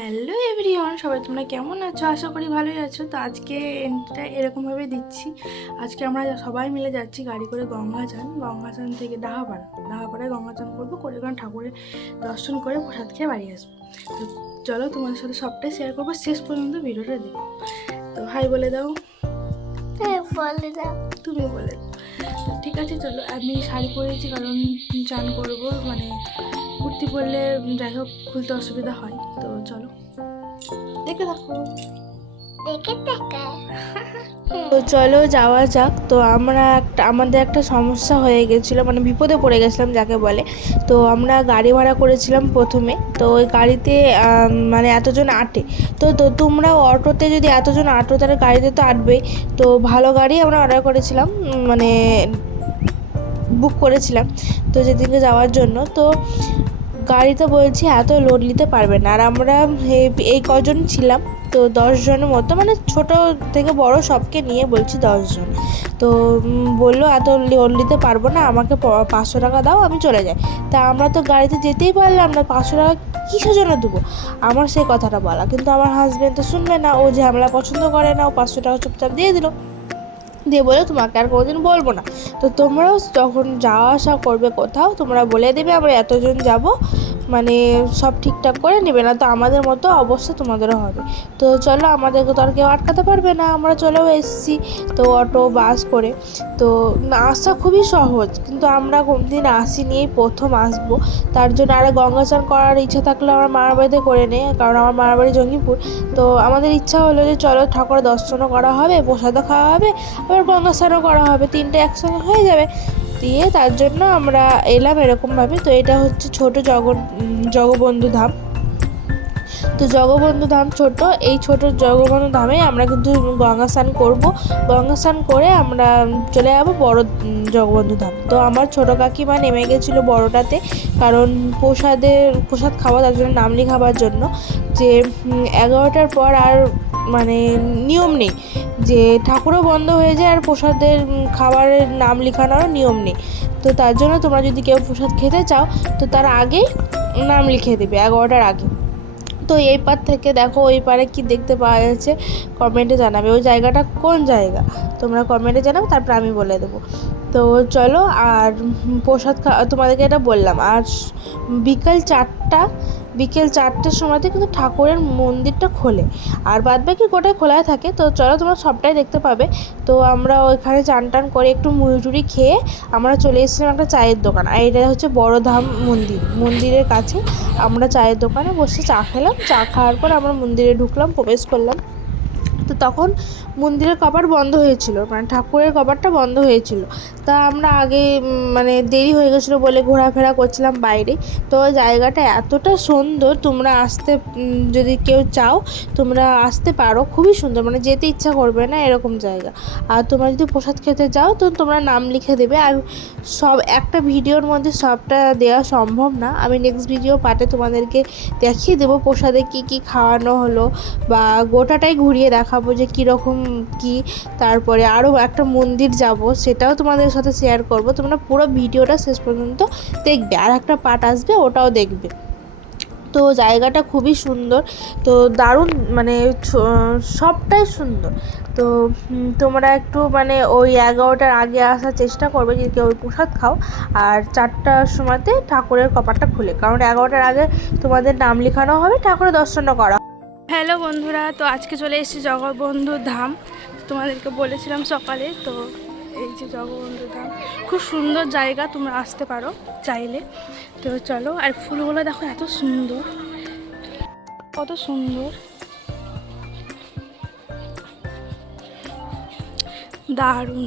Hello everyone, সবাই তোমরা কেমন আছো? আশা করি ভালোই আছো। তো আজকে এন্টটা এরকমভাবে দিচ্ছি। আজকে আমরা সবাই মিলে যাচ্ছি গাড়ি করে গঙ্গাচান থেকে ডাহাপাড়ায় গঙ্গাচান করবো, করে কারণ ঠাকুরের দর্শন করে প্রসাদ খেয়ে বাড়ি আসবো। তো চলো তোমাদের সাথে সবটাই শেয়ার করবো, শেষ পর্যন্ত ভিডিওটা দেখো। তো হাই বলে দাও। তুমি বলে দাও। ঠিক আছে, চলো। আমি শাড়ি পরেছি কারণ চান করবো, মানে কুর্তি পরলে যাই হোক খুলতে অসুবিধা হয়। তো চলো দেখে থাকো। তো চলো যাওয়া যাক। তো আমাদের একটা সমস্যা হয়ে গেছিলো, মানে বিপদে পড়ে গেছিলাম যাকে বলে। তো আমরা গাড়ি ভাড়া করেছিলাম প্রথমে। তো ওই গাড়িতে মানে এতজন আটে। তো তোমরা অটোতে যদি এতজন আটো তাহলে গাড়িতে তো আটবেই। তো ভালো গাড়ি আমরা অর্ডার করেছিলাম, মানে বুক করেছিলাম তো যেদিনকে যাওয়ার জন্য। তো গাড়িতে বলছি এত লোড নিতে পারবে না। আর আমরা এই কজন ছিলাম, তো 10 জনের মতো, মানে ছোট থেকে বড় সবকে নিয়ে বলছি 10 জন। তো বললো এত লোড নিতে পারবো না, আমাকে 500 টাকা দাও, আমি চলে যাই। তা আমরা তো গাড়িতে যেতেই পারলাম না, 500 টাকা কিসের জন্য দেবো? আমার সেই কথাটা বলা, কিন্তু আমার হাজব্যান্ড তো শুনবে না, ও ঝামেলা পছন্দ করে না। ও 500 টাকা চুপচাপ দিয়ে দিল, দিয়ে বলে তোমাকে আর কোনোদিন বলবো না। তো তোমরাও যখন যাওয়া আসা করবে কোথাও, তোমরা বলে দেবে আমরা এতজন যাব, মানে সব ঠিকঠাক করে নেবে, না তো আমাদের মতো অবস্থা তোমাদেরও হবে। তো চলো, আমাদেরকে তো আর কেউ আটকাতে পারবে না, আমরা চলেও এসেছি তো অটো বাস করে। তো আসা খুবই সহজ, কিন্তু আমরা কোনদিন আসিনি, এই প্রথম আসবো। তার জন্য আরে গঙ্গাচান করার ইচ্ছা থাকলে আমার মামার বাড়িতে করে নে, কারণ আমার মামার বাড়ি জঙ্গিপুর। তো আমাদের ইচ্ছা হলো যে চলো ঠাকুরের দর্শনও করা হবে, প্রসাদও খাওয়া হবে, আবার গঙ্গা স্নানও করা হবে, তিনটে একসঙ্গে হয়ে যাবে। দিয়ে তার জন্য আমরা এলাম এরকমভাবে। তো এটা হচ্ছে ছোট জগবন্ধু ধাম। তো জগবন্ধু ধাম ছোট, এই ছোট জগবন্ধু ধামে আমরা কিন্তু গঙ্গা স্নান করবো। গঙ্গা স্নান করে আমরা চলে যাবো বড় জগবন্ধু ধাম। তো আমার ছোট কাকিমা নেমে গেছিলো বড়টাতে, কারণ প্রসাদ খাওয়া, তার জন্য নাম লেখাবার জন্য। যে 11টার পর আর মানে নিয়ম নেই যে ঠাকুরও বন্ধ হয়ে যায়, আর প্রসাদের খাবারের নাম লেখানোরও নিয়ম নেই। তো তার জন্য তোমরা যদি কেউ প্রসাদ খেতে চাও, তো তার আগেই নাম লিখে দেবে 11টার আগে। তো এই পার থেকে দেখো ওই পারে কি দেখতে পাওয়া যাচ্ছে কমেন্টে জানাবে। ওই জায়গাটা কোন জায়গা তোমরা কমেন্টে জানাবে, তারপর আমি বলে দেবো। তো চলো, আর প্রসাদ তোমাদেরকে এটা বললাম। আর বিকেল 4টার সময়তে কিন্তু ঠাকুরের মন্দিরটা খোলে, আর বাদবাকি গোটাই খোলা থাকে। তো চলো, তোমরা সবটাই দেখতে পাবে। তো আমরা ওইখানে চান টান করে একটু মুড়ি খেয়ে আমরা চলে এসেছিলাম একটা চায়ের দোকান। আর এটা হচ্ছে বড়ধাম মন্দিরের কাছে। আমরা চায়ের দোকানে বসে চা খেলাম, চা খাওয়ার পর আমরা মন্দিরে ঢুকলাম, প্রবেশ করলাম। তো তখন মন্দিরের কপাট বন্ধ হয়েছিল, মানে ঠাকুরের কপাটটা বন্ধ হয়েছিল। তা আমরা আগে মানে দেরি হয়ে গেছিলো বলে ঘোরাফেরা করছিলাম বাইরে। তো ওই জায়গাটা এতটা সুন্দর, তোমরা আসতে যদি কেউ চাও তোমরা আসতে পারো, খুবই সুন্দর, মানে যেতে ইচ্ছা করবে না এরকম জায়গা। আর তোমরা যদি প্রসাদ খেতে যাও তো তোমরা নাম লিখে দেবে। আর সব একটা ভিডিওর মধ্যে সবটা দেওয়া সম্ভব না, আমি নেক্সট ভিডিও পার্টে তোমাদেরকে দেখিয়ে দেবো প্রসাদে কী কী খাওয়ানো হলো, বা গোটাটাই ঘুরিয়ে দেখাবো যে কীরকম কী। তারপরে আরও একটা মন্দির যাব, সেটাও তোমাদের সাথে শেয়ার করব। তোমরা পুরো ভিডিওটা শেষ পর্যন্ত দেখবে, আর একটা পার্ট আসবে, ওটাও দেখবে। তো জায়গাটা খুবই সুন্দর, তো দারুণ, মানে সবটাই সুন্দর। তো তোমরা একটু মানে ওই 11টার আগে আসার চেষ্টা করবে যদি কেউ প্রসাদ খাও। আর 4টার সময়তে ঠাকুরের কপাটটা খুলে, কারণ 11টার আগে তোমাদের নাম লেখানো হবে, ঠাকুরের দর্শনও করা। হ্যালো বন্ধুরা, তো আজকে চলে এসেছি জগবন্ধু ধাম। তোমাদেরকে বলেছিলাম সকালে। তো এই যে জগবন্ধু ধাম, খুব সুন্দর জায়গা, তোমরা আসতে পারো চাইলে। তো চলো, আর ফুলগুলো দেখো এত সুন্দর, কত সুন্দর, দারুণ।